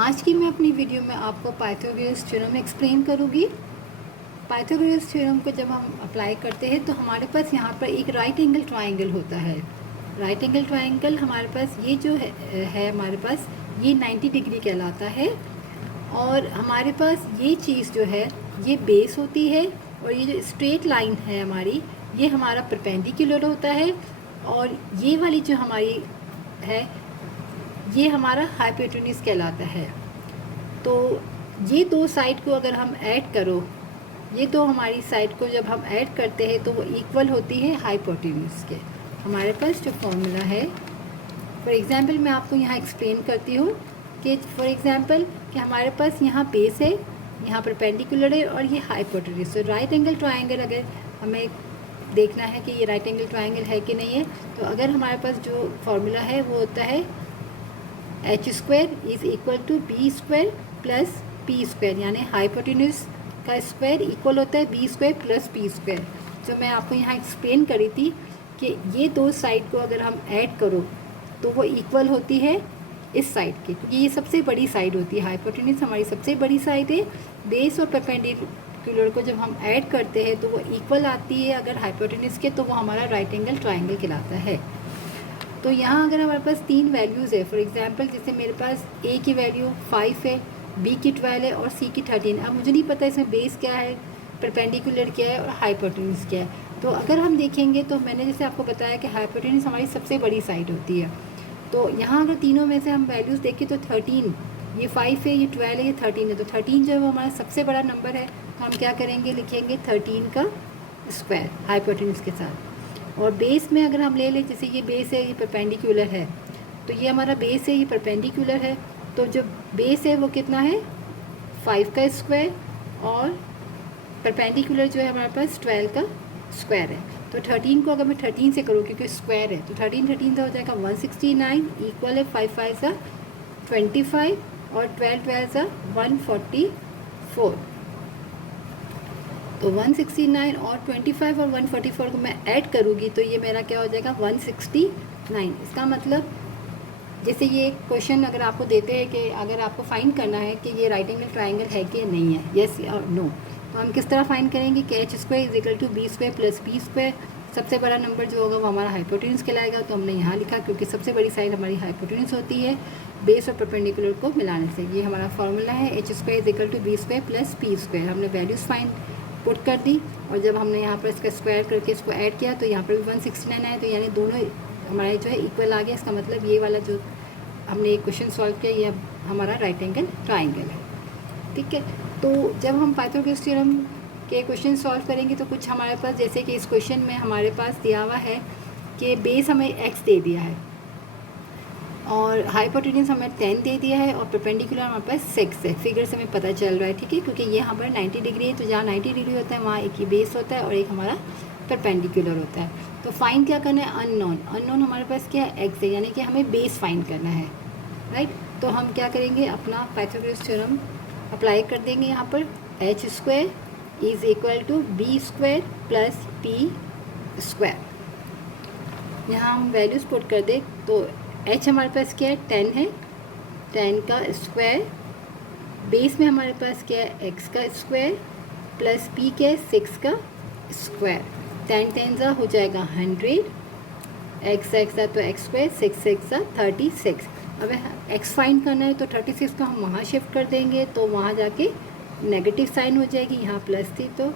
आज की मैं अपनी वीडियो में आपको पाइथागोरस थ्योरम एक्सप्लेन करूँगी। पाइथागोरस थ्योरम को जब हम अप्लाई करते हैं तो हमारे पास यहाँ पर एक राइट एंगल ट्राइंगल होता है। राइट एंगल ट्राइंगल हमारे पास ये जो है हमारे पास ये 90 डिग्री कहलाता है। और हमारे पास ये चीज़ जो है ये बेस होती है और ये जो स्ट्रेट लाइन है हमारी ये हमारा परपेंडिकुलर होता है। और ये वाली जो हमारी है ये हमारा हाइपोटेन्यूज कहलाता है। तो ये दो साइड को अगर हम ऐड करो, ये दो हमारी साइड को जब हम ऐड करते हैं तो वो इक्वल होती है हाइपोटेन्यूज के। हमारे पास जो फॉर्मूला है फॉर एग्ज़ाम्पल मैं आपको यहाँ एक्सप्लेन करती हूँ कि फॉर एग्ज़ाम्पल कि हमारे पास यहाँ बेस है, यहाँ परपेंडिकुलर है और ये हाइपोटेन्यूज। तो राइट एंगल ट्राइंगल अगर हमें देखना है कि ये राइट एंगल ट्राइंगल है कि नहीं है, तो अगर हमारे पास जो फॉर्मूला है वो होता है H square is equal to B square plus P square, यानी हाइपोटेन्यूज का स्क्वायर इक्वल होता है B square plus P square. जो मैं आपको यहाँ एक्सप्लेन करी थी कि ये दो साइड को अगर हम ऐड करो तो वो इक्वल होती है इस साइड के, क्योंकि ये सबसे बड़ी साइड होती है। हाइपोटेन्यूज हमारी सबसे बड़ी साइड है। बेस और परपेंडिकुलर को जब हम ऐड करते हैं तो वो इक्वल आती है अगर हाइपोटेन्यूज के, तो वो हमारा राइट एंगल ट्राइंगल कहलाता है। तो यहाँ अगर हमारे पास तीन वैल्यूज़ है, फॉर एग्जांपल जैसे मेरे पास ए की वैल्यू 5 है, बी की 12 है और सी की 13। अब मुझे नहीं पता इसमें बेस क्या है, परपेंडिकुलर क्या है और हाइपोटेन्यूज क्या है। तो अगर हम देखेंगे तो मैंने जैसे आपको बताया कि हाइपोटेन्यूज हमारी सबसे बड़ी साइड होती है। तो यहाँ अगर तीनों में से हम वैल्यूज़ देखें तो 13, ये 5 है, ये 12 है, ये 13 है। तो 13 जो है वो हमारा सबसे बड़ा नंबर है। तो हम क्या करेंगे, लिखेंगे 13 का स्क्वायर हाइपोटेन्यूज के साथ। और बेस में अगर हम ले लें, जैसे ये बेस है, ये परपेंडिकुलर है, तो ये हमारा बेस है, ये परपेंडिकुलर है। तो जो बेस है वो कितना है 5 का स्क्वायर और परपेंडिकुलर जो है हमारे पास 12 का स्क्वायर है। तो 13 को अगर मैं 13 से करूँ क्योंकि स्क्वायर है, तो 13 से हो जाएगा 169 इक्वल है 5 5 सा 25 और 12 12 सा 144। तो 169 और 25 और 144 को मैं ऐड करूँगी तो ये मेरा क्या हो जाएगा 169। इसका मतलब जैसे ये क्वेश्चन अगर आपको देते हैं कि अगर आपको फाइंड करना है कि ये राइट एंगल ट्राइंगल है कि नहीं है, येस और नो, तो हम किस तरह फाइंड करेंगे कि H square is equal to B square plus P square. सबसे बड़ा नंबर जो होगा वो हमारा हाइपोटेन्यूज कहलाएगा। तो हमने यहाँ लिखा क्योंकि सबसे बड़ी साइड हमारी हाइपोटेन्यूज होती है बेस और परपेंडिकुलर को मिलाने से। ये हमारा फार्मूला है H square is equal to B square plus P square. हमने वैल्यूज़ फाइंड पुट कर दी और जब हमने यहाँ पर इसका स्क्वायर करके इसको ऐड किया तो यहाँ पर भी 169 आया। तो यानी दोनों हमारे जो है इक्वल आ गया। इसका मतलब ये वाला जो हमने क्वेश्चन सॉल्व किया ये हमारा राइट एंगल ट्राइंगल है। ठीक है, तो जब हम पाइथागोरस थ्योरम के क्वेश्चन सॉल्व करेंगे तो कुछ हमारे पास, जैसे कि इस क्वेश्चन में हमारे पास दिया हुआ है कि बेस हमें x दे दिया है और हाइपोटेन्यूज हमें 10 दे दिया है और परपेंडिकुलर हमारे पास 6 है। फिगर से हमें पता चल रहा है, ठीक है, क्योंकि ये यहाँ पर 90 डिग्री है। तो जहाँ 90 डिग्री होता है वहाँ एक ही बेस होता है और एक हमारा परपेंडिकुलर होता है। तो फाइंड क्या करना है, अननोन। अननोन हमारे पास क्या है, x है, यानी कि हमें बेस फाइंड करना है, राइट। तो हम क्या करेंगे, अपना पाइथागोरस थ्योरम अप्लाई कर देंगे। यहाँ पर H square is equal to B square plus P square. यहाँ हम वैल्यूज़ पुट कर दें तो एच हमारे पास क्या है 10 है, 10 का स्क्वायर। बेस में हमारे पास क्या है एक्स का स्क्वायर प्लस पी क्या है 6 का स्क्वायर। 10 10 सा हो जाएगा 100, एक्स एक्स तो एक्स स्क्वायर, 6 6 सा 36। अब एक्स फाइंड करना है तो 36 को हम वहाँ शिफ्ट कर देंगे तो वहाँ जाके नेगेटिव साइन हो जाएगी, यहाँ प्लस थी। तो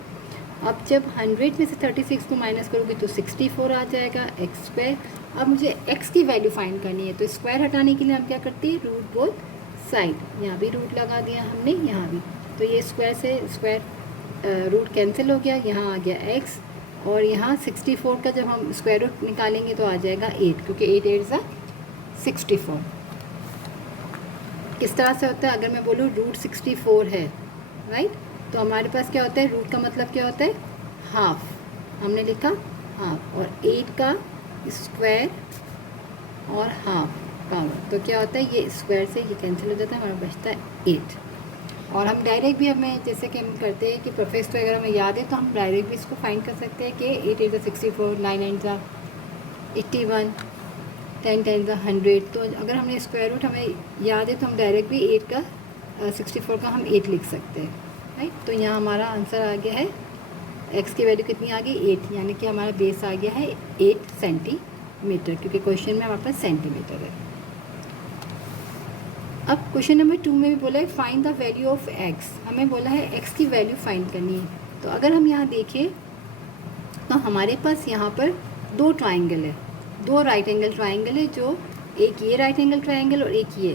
अब जब 100 में से 36 को माइनस करोगे तो 64 आ जाएगा एक्स स्क्वायर। अब मुझे एक्स की वैल्यू फाइंड करनी है तो स्क्वायर हटाने के लिए हम क्या करते हैं, रूट बोथ साइड। यहाँ भी रूट लगा दिया हमने, यहाँ भी। तो ये स्क्वायर से स्क्वायर रूट कैंसिल हो गया, यहाँ आ गया एक्स। और यहाँ 64 का जब हम स्क्वायर रूट निकालेंगे तो आ जाएगा 8, क्योंकि 8 8 सा 64। किस तरह से होता है, अगर मैं बोलूँ रूट 64 है, राइट, तो हमारे पास क्या होता है, रूट का मतलब क्या होता है हाफ। हमने लिखा हाफ और 8 का स्क्वायर और हाफ पावर, तो क्या होता है ये स्क्वायर से ये कैंसिल हो जाता है, हमारा बचता है 8। और हम डायरेक्ट भी हमें जैसे कि हम करते हैं कि प्रोफेसर अगर हमें याद है तो हम डायरेक्ट भी इसको फाइंड कर सकते हैं कि 8 8 64, 9 9 81, 10 टाइम्स 100, तो अगर हमने स्क्वायर रूट हमें याद है तो हम डायरेक्ट भी 8 का 64 का हम 8 लिख सकते हैं, राइट। तो यहाँ हमारा आंसर आ गया है, एक्स की वैल्यू कितनी आ गई 8, यानी कि हमारा बेस आ गया है 8 सेंटीमीटर, क्योंकि क्वेश्चन में हमारे पास सेंटीमीटर है। अब क्वेश्चन नंबर 2 में भी बोला है find the value of x, हमें बोला है एक्स की वैल्यू फाइंड करनी है। तो अगर हम यहाँ देखें तो हमारे पास यहाँ पर दो ट्राइंगल है, दो राइट एंगल ट्राइंगल है, जो एक ये राइट एंगल ट्राइंगल और एक ये।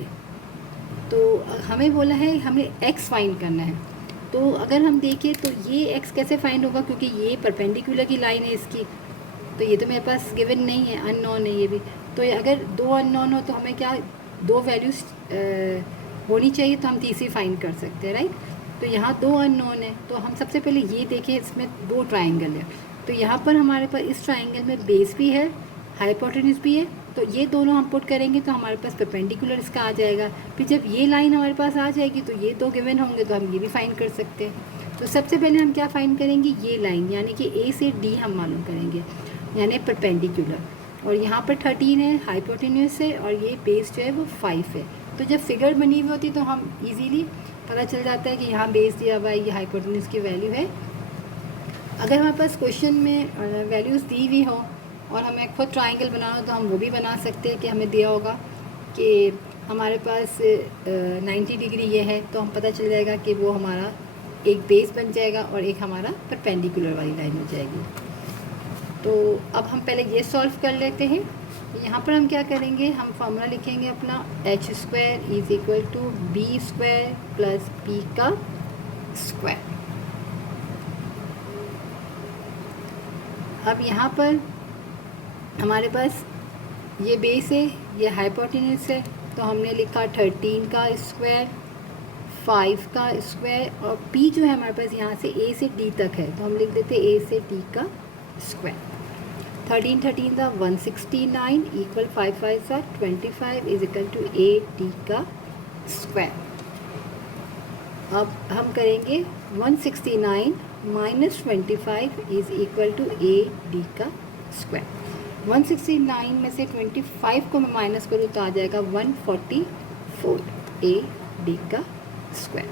तो हमें बोला है हमें एक्स फाइंड करना है। तो अगर हम देखें तो ये एक्स कैसे फाइंड होगा, क्योंकि ये परपेंडिकुलर की लाइन है इसकी, तो ये तो मेरे पास गिवन नहीं है, अननोन है ये भी। तो अगर दो अननोन हो तो हमें क्या दो वैल्यूज़ होनी चाहिए, तो हम तीसरी फाइंड कर सकते हैं, राइट। तो यहाँ दो अननोन है, तो हम सबसे पहले ये देखें, इसमें दो ट्राइंगल है। तो यहाँ पर हमारे पास इस ट्राइंगल में बेस भी है, हाइपोटेन्यूज भी है, तो ये दोनों हम पुट करेंगे तो हमारे पास परपेंडिकुलर इसका आ जाएगा। फिर जब ये लाइन हमारे पास आ जाएगी तो ये दो गिवन होंगे, तो हम ये भी फाइंड कर सकते हैं। तो सबसे पहले हम क्या फाइंड करेंगे, ये लाइन यानी कि ए से डी हम मालूम करेंगे, यानी परपेंडिकुलर। और यहाँ पर 13 है हाइपोटेन्यूज है, और ये बेस जो है वो 5 है। तो जब फिगर बनी हुई होती तो हम इजीली पता चल जाता है कि यहाँ बेस दिया हुआ है, ये हाइपोटेन्यूज की वैल्यू है। अगर हमारे पास क्वेश्चन में वैल्यूज़ दी हुई हो और हमें खुद ट्राइंगल बनाना हो तो हम वो भी बना सकते हैं कि हमें दिया होगा कि हमारे पास 90 डिग्री ये है, तो हम पता चल जाएगा कि वो हमारा एक बेस बन जाएगा और एक हमारा परपेंडिकुलर वाली लाइन हो जाएगी। तो अब हम पहले ये सॉल्व कर लेते हैं। यहाँ पर हम क्या करेंगे, हम फार्मूला लिखेंगे अपना h² = b² + p का स्क्वायर। अब यहाँ पर हमारे पास ये बेस है, ये हाइपोटेन्यूज है, तो हमने लिखा 13 का स्क्वायर, 5 का स्क्वायर, और p जो है हमारे पास यहाँ से a से d तक है, तो हम लिख देते a से d का स्क्वायर। 13 13 का 169 इक्वल 5 5 का 25 = 8d का स्क्वायर। अब हम करेंगे 169 - 25 = 8d का स्क्वायर। 169 में से 25 को मैं माइनस करूँ तो आ जाएगा 144 AD का स्क्वायर।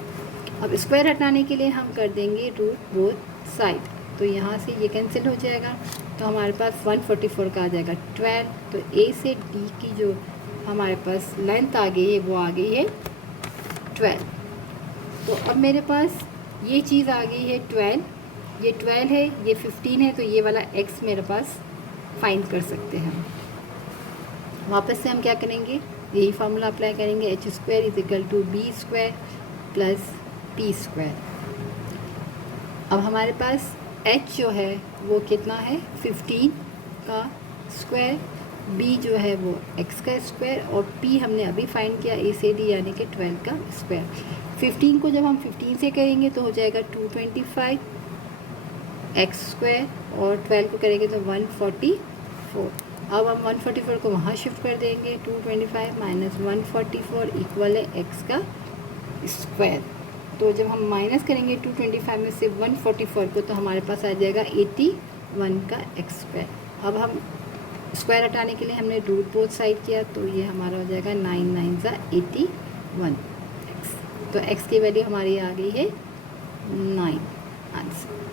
अब स्क्वायर हटाने के लिए हम कर देंगे रूट बोथ साइड, तो यहाँ से ये कैंसिल हो जाएगा, तो हमारे पास 144 का आ जाएगा 12। तो A से D की जो हमारे पास लेंथ आ गई है वो आ गई है 12। तो अब मेरे पास ये चीज़ आ गई है 12, ये 12 है, ये 15 है, तो ये वाला x मेरे पास फाइंड कर सकते हैं। वापस से हम क्या करेंगे, यही फार्मूला अप्लाई करेंगे, h² = b² + p²। अब हमारे पास h जो है वो कितना है 15 का स्क्वायर, b जो है वो x का स्क्वायर, और p हमने अभी फाइंड किया a से d यानी कि 12 का स्क्वायर। 15 को जब हम 15 से करेंगे तो हो जाएगा 225 x², और 12 को करेंगे तो 144। अब हम 144 को वहाँ शिफ्ट कर देंगे, 225 - 144 इक्वल है x का स्क्वायर। तो जब हम माइनस करेंगे 225 में से 144 को, तो हमारे पास आ जाएगा 81 का x²। अब हम स्क्वायर हटाने के लिए हमने रूट बोथ साइड किया, तो ये हमारा हो जाएगा 9 9 = 81x। तो x की वैल्यू हमारी आ गई है 9 आंसर।